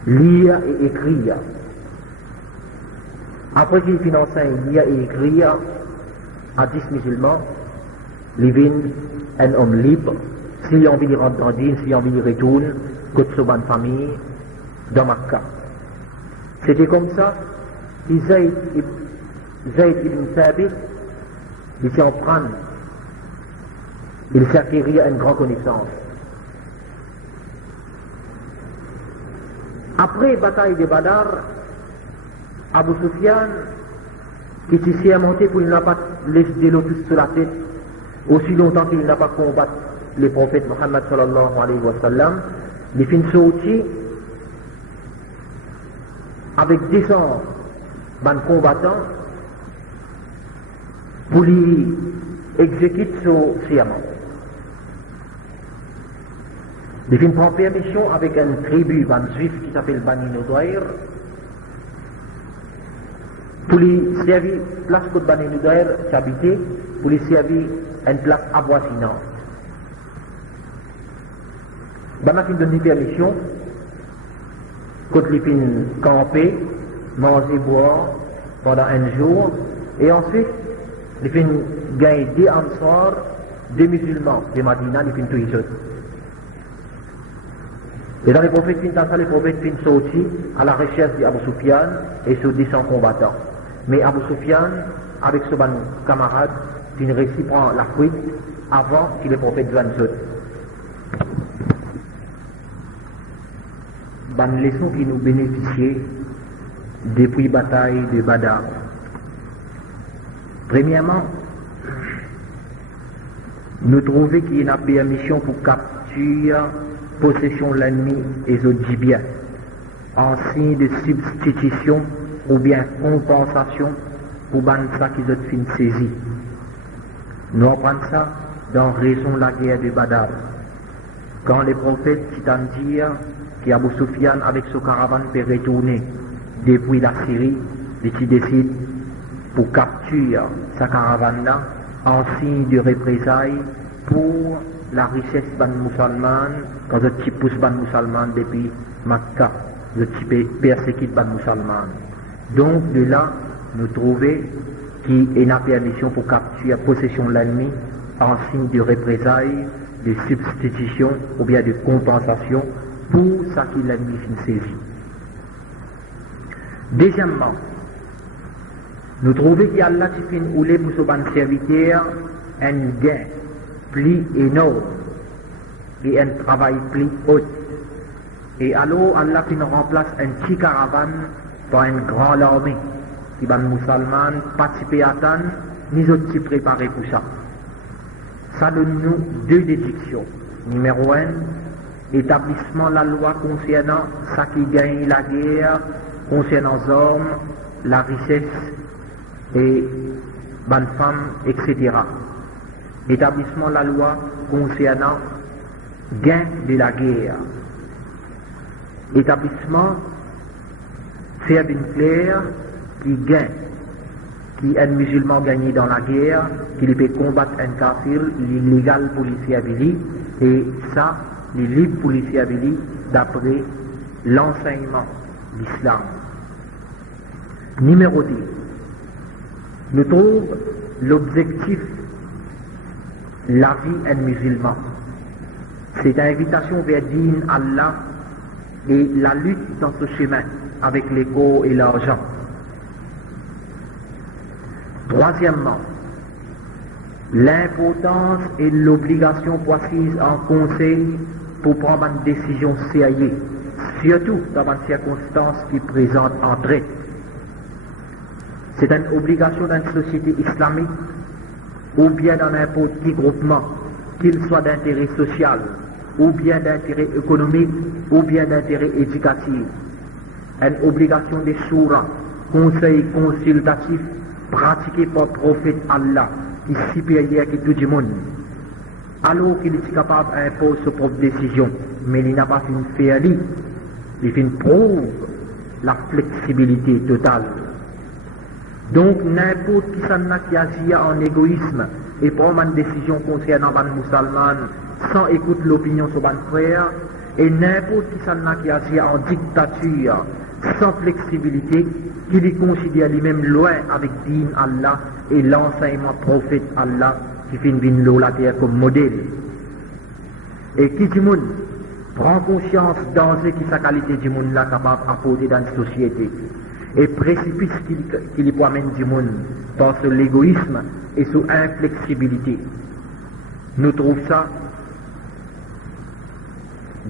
lire et écrire. Après qu'il finit lire et écrire à 10 musulmans, il vient un homme libre, s'il a envie de rentrer en dîne, s'il a envie de retourner, que de sa bonne famille, dans Makkah. C'était comme ça que Zayd ibn Thabit, il s'est en prendre, il s'est acquérir une grande connaissance. Après la bataille de Badar, Abu Sufyan, qui s'est monté pour qu'il n'a pas laissé l'eau sur la tête, aussi longtemps qu'il n'a pas combattu le prophète Muhammad sallallahu alayhi wa sallam, il finit sorti avec 200 combattants pour lui exécuter son serment. Il prend permission avec une tribu, un juif qui s'appelle Bani Nudair, pour lui servir, place que Bani Nudair s'habitait, pour lui servir une place avoisinante. Bana fin donne permission, quand il fin camper, manger, boire pendant un jour, et ensuite, il fin gagner des ansars, des musulmans de Madina, il fin tout les autres. Et dans les prophètes les prophètes fin sortis à la recherche d'Abu Sufyan et sur 200 combattants. Mais Abu Sufyan, avec son camarade, fin réussit prend la fuite avant que les prophètes viennent sauter. Une leçon qui nous bénéficie depuis la bataille de Badr. Premièrement, nous trouvons qu'il y a une permission pour capturer possession de l'ennemi et autres biens en signe de substitution ou bien compensation pour ça qui ont fin saisi. Nous apprenons ça dans raison de la guerre de Badr. Quand les prophètes qui t'ont dit qu'Abu Sufyan avec son caravane peut retourner depuis la Syrie, il décide pour capturer sa caravane là en signe de représailles pour la richesse ban musulmane quand je pousse ban musulmane depuis Makkah, je persécute ban musulmane. Donc de là, nous trouvons qu'il y a une permission pour capturer la possession de l'ennemi en signe de représailles, de substitution ou bien de compensation pour ça qui l'ennemi fin saisi. Deuxièmement, nous trouvons qu'Allah qui fin oulé pour son serviteur un gain plus énorme et un travail plus haut. Et alors Allah fin remplace un petit caravane par une grande armée qui va musulmans participer à tant, ni autres qui préparés pour ça. Ça donne nous deux déductions. Numéro 1, établissement de la loi concernant ça qui gagne la guerre, concernant les armes, la richesse et bonnes femmes, etc. Établissement de la loi concernant gain de la guerre. Établissement faire bien clair qui gagne, qui est un musulman gagné dans la guerre, qui peut combattre un kafir, l'illégal pour les servir, et ça, les libres pour les servir d'après l'enseignement d'Islam. Numéro 10. Nous trouvons l'objectif la vie d'un musulman. C'est une invitation vers Din Allah et la lutte dans ce chemin avec l'ego et l'argent. Troisièmement, l'importance et l'obligation précise en conseil pour prendre une décision sérieuse, surtout dans une circonstance qui présente entrée. C'est une obligation d'une société islamique ou bien dans n'importe quel groupement, qu'il soit d'intérêt social, ou bien d'intérêt économique, ou bien d'intérêt éducatif. Une obligation de shura, conseil consultatif, pratiqué par le prophète Allah, qui est supérieur que tout le monde. Alors qu'il est capable d'imposer sa propre décision, mais il n'a pas fait une faire, il fait une prouve la flexibilité totale. Donc, n'importe qui s'en a qui agit en égoïsme et prend une décision concernant les musulmans sans écouter l'opinion de son frère, et n'importe qui s'en a qui agit en dictature sans flexibilité, qui les considère lui-même loin avec Din Allah et l'enseignement prophète Allah qui fait une la terre comme modèle. Et qui du monde prend conscience danger qui sa qualité du monde là capable d'apporter dans la société. Et précipice qui lui amène du monde par l'égoïsme et sous inflexibilité. Nous trouvons ça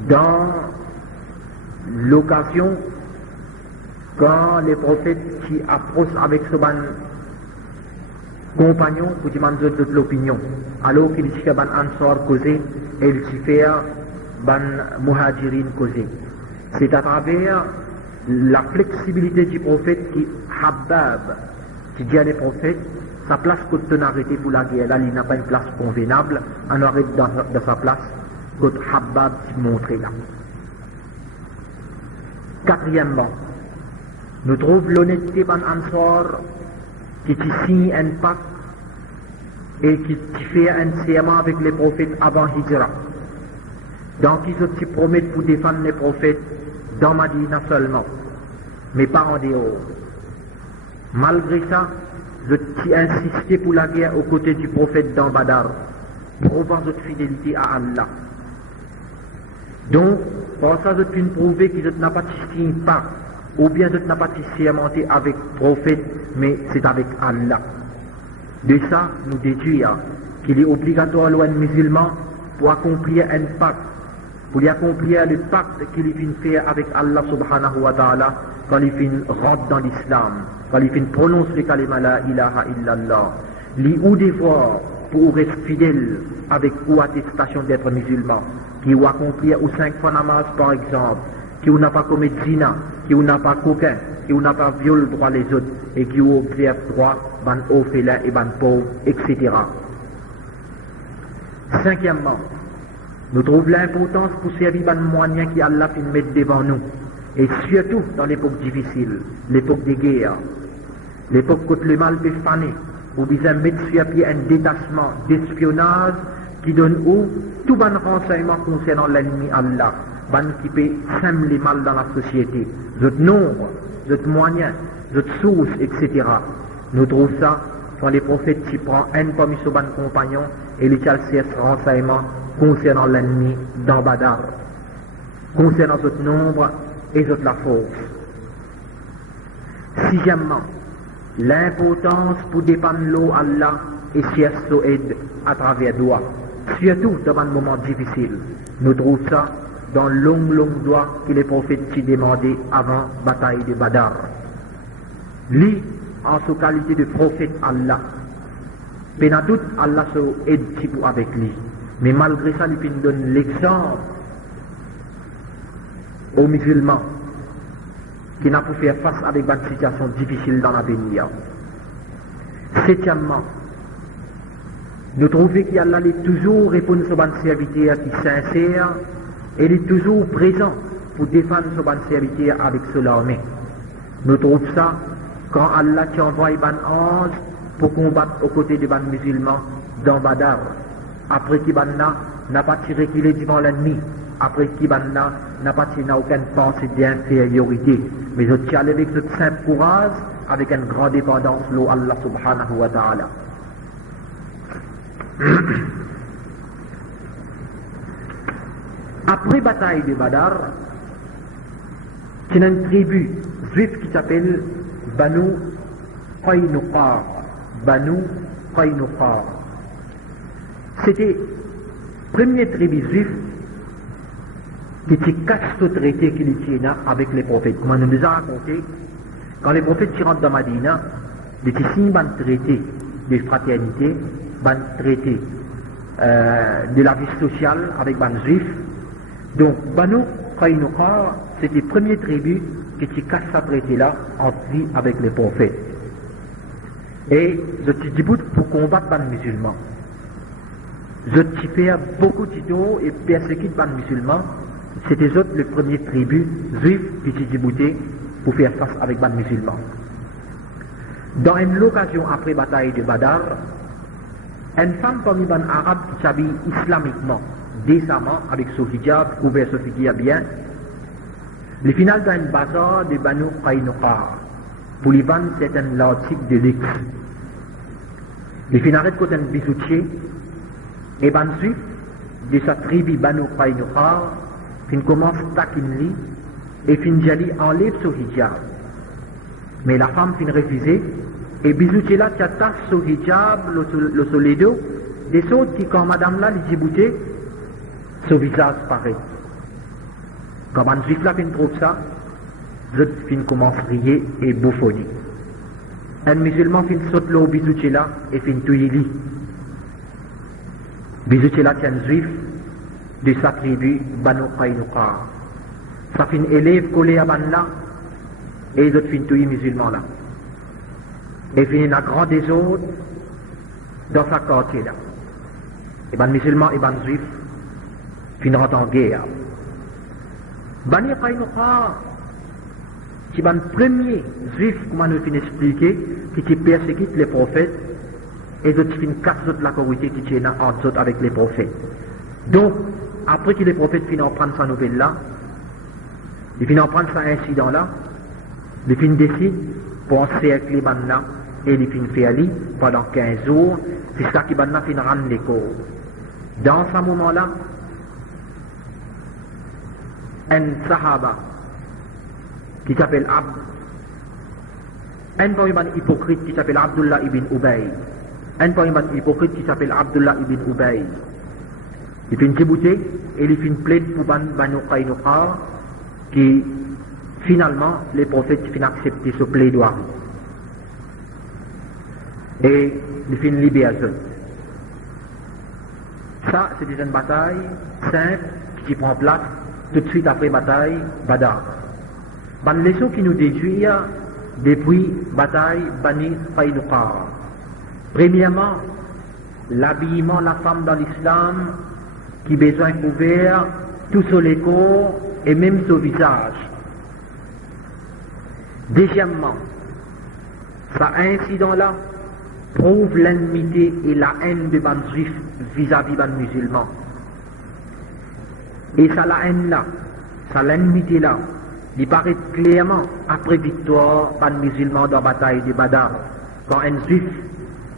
dans l'occasion quand les prophètes qui approchent avec ce compagnon pour demander de l'opinion, alors qu'il dit que ban ansar causé et il s'y fait ban muhajirin causé. C'est à travers la flexibilité du prophète qui Habab, qui dit à les prophètes, sa place coûte une arrêté pour la guerre, là il n'a pas une place convenable, on arrête dans sa place, que Habab montré là. Quatrièmement, nous trouvons l'honnêteté ban Ansar qui signe un pacte et qui fait un serment avec les prophètes avant Hijra. Donc ils se promettent pour défendre les prophètes dans Madina seulement, mais pas en dehors. Malgré ça, je insisté pour la guerre aux côtés du prophète dans Badar, prouvant votre fidélité à Allah. Donc, pour ça, je peux prouver que je n'ai pas signé pas, ou bien je n'ai pas sermenté avec le prophète, mais c'est avec Allah. De ça, nous déduisons qu'il est obligatoire pour un musulman pour accomplir un pacte, pour y accomplir le pacte qu'il vient faire avec Allah subhanahu wa ta'ala quand il vient rentrer dans l'islam, quand il vient prononcer le kalima la ilaha illallah. Li ou devoir pour rester fidèle avec ou attestation d'être musulman, qui ou accomplir ou 5 fois namaz par exemple, qui ou n'a pas commis zina, qui ou n'a pas coquin, qui ou n'a pas violé le droit les autres, et qui ou observe droit, ban orphelin et ban pauvre, etc. Cinquièmement, nous trouvons l'importance pour servir ban moyens qui Allah fait mettre devant nous, et surtout dans l'époque difficile, l'époque des guerres, l'époque où le mal peut faner, où bien mettre sur pied un détachement d'espionnage qui donne où tout ban renseignement concernant l'ennemi Allah, ban qui peut semer les mal dans la société, notre nombre, notre moyens, notre source, etc. Nous trouvons ça quand les prophètes s'y prennent un parmi ses compagnons et les calciers renseignements concernant l'ennemi dans Badar, concernant notre nombre et notre la force. Sixièmement, l'importance pour dépendre l'eau Allah et chercher son aide à travers doigts, surtout dans un moment difficile. Nous trouvons ça dans longue doigt que les prophètes s'y demandaient avant la bataille de Badar. Lui, en sa qualité de prophète Allah, penatout Allah se aide avec lui. Mais malgré ça, il donne l'exemple aux musulmans qui n'a pu faire face avec une situation difficile dans l'avenir. Septièmement, nous trouvons qu'Allah est toujours répondre sur un serviteur qui est sincère et il est toujours présent pour défendre son serviteur avec son armée. Nous trouvons ça quand Allah qui envoie un ange pour combattre aux côtés des musulmans dans Badar. Après qu'il n'a pas tiré qu'il est devant l'ennemi, après qu'il n'a pas tiré aucune pensée d'infériorité, mais je tiens avec ce simple courage, avec une grande dépendance l'eau Allah subhanahu wa ta'ala. Après la bataille de Badar, il y a une tribu juive qui s'appelle Banu Qaynuqa. Banu Qaynuqa. C'était la première tribu juive qui était caché ce traité qu'il y a avec les prophètes. Comme on nous a raconté, quand les prophètes rentrent dans Madina, ils étaient signé un traité de fraternité, un traité de la vie sociale avec les juifs. Donc, Banu Qaynuqa, c'était la première tribu qui était caché ce traité-là en vie avec les prophètes. Et je te dis pour combattre les musulmans. Je te fais beaucoup de temps et persécutent les musulmans. C'était eux les premières tribus juives qui étaient déboutés pour faire face avec les musulmans. Dans une occasion après la bataille de Badar, une femme parmi les Arabes qui s'habille islamiquement, décemment, avec son hijab, couvert son figure bien, le final dans un bazar de Banu Qaynuqa, pour les vendre certains articles de luxe. Le final est côté un bijoutier, et ben suite de sa tribu Banu Qaynuqa, il commence à taquiner et Finjali enlève son hijab. Mais la femme fin refusée, et bijoutier là qui attache son hijab, le soledo, des autres qui, quand madame là, les déboutés, son visage paraît. Quand un juif là fin trouve ça, l'autre fin commence à rier et bouffonner. Un musulman fin saute le bijoutier là et fin touiller lui. Bijoutier là tient un juif de sa tribu Banu Qaynuqa. Ça fin élève collé à ban là et les autres fin touiller musulmans là. Et fin un grand désordre dans sa quartier là. Et ben musulman et ben juif fin rentre en guerre. Bani Qaynuqa, qui est le premier juif, comme on a expliqué, qui persécute les prophètes, et d'autres qui cassent la corruption qui est entre autres avec les prophètes. Donc, après que les prophètes finissent en prendre sa nouvelle là, ils finissent en prendre cet incident là, ils finissent décider pour encercler les bandes là, et ils finissent faire aller pendant 15 jours, c'est ça qui bandes là finissent rendre les corps. Dans ce moment là, un sahaba qui s'appelle un parmi les hypocrites qui s'appelle Abdullah ibn Ubay, un parmi les hypocrites qui s'appelle Abdullah ibn Ubay, il fait une débouté et il fait une plainte pour Bani Qaynuqa qui finalement les prophètes finissent accepter ce plaidoirie et il fait une libération. Ça c'est une bataille simple qui prend place tout de suite après bataille Badar. Une leçon qui nous déduit depuis bataille Bani Qaynuqa. Premièrement, l'habillement de la femme dans l'islam qui a besoin couvert tout sur les corps et même sur le visage. Deuxièmement, cet incident-là prouve l'ennemité et la haine de ban juifs vis-à-vis ban musulmans. Et ça la haine-là, ça l'ennemité-là, il paraît clairement après victoire ban musulmans dans la bataille de Badar, quand un juif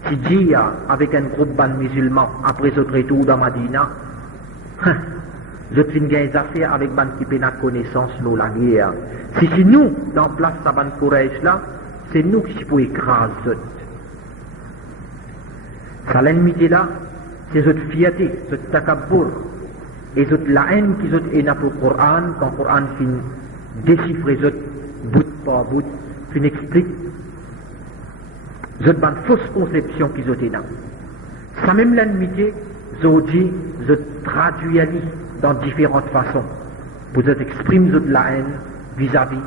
qui dit avec un groupe ban musulmans après ce retour dans Madina, je suis une affaire avec ban qui n'a connaissance de la guerre. Si c'est nous, dans place de ban courage là, c'est nous qui pouvons écraser. Ça l'ennemité là, c'est cette fierté, cette takabbur, et cette la haine qu'ils ont pour le Coran, quand le Coran finit déchiffrer bout par bout, finit explique, cette fausse conception qu'ils ont là. Ça même l'ennemité, je traduis dans différentes façons pour exprimer la haine vis-à-vis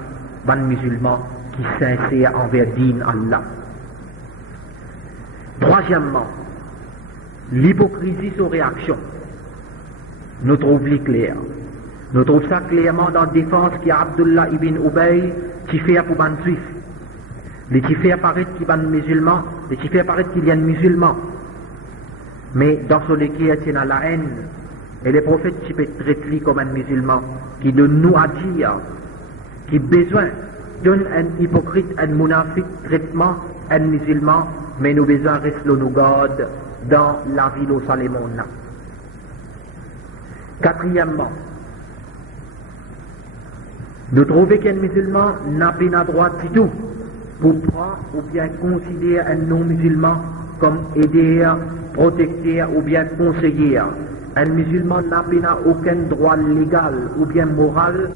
des musulmans qui s'insèrent envers Din Allah. Troisièmement, l'hypocrisie sur réaction. Nous trouvons clair. Nous trouvons ça clairement dans la défense qui a Abdullah ibn Ubay qui fait pour les juifs. Les qui fait apparaître qui sont musulmans, les qui fait apparaître qu'il y a un musulman. Mais dans ce qui est dans la haine, et les prophètes qui peuvent traiter comme un musulman, qui donne nous à dire, qui besoin donne un hypocrite, un munafique traitement, un musulman, mais nous besoin rester nous garde dans la ville au Salémon. Quatrièmement, nous trouvons qu'un musulman n'a pas droit du tout pour prendre ou bien considérer un non-musulman comme aider, protecteur ou bien conseiller. Un musulman n'a aucun droit légal ou bien moral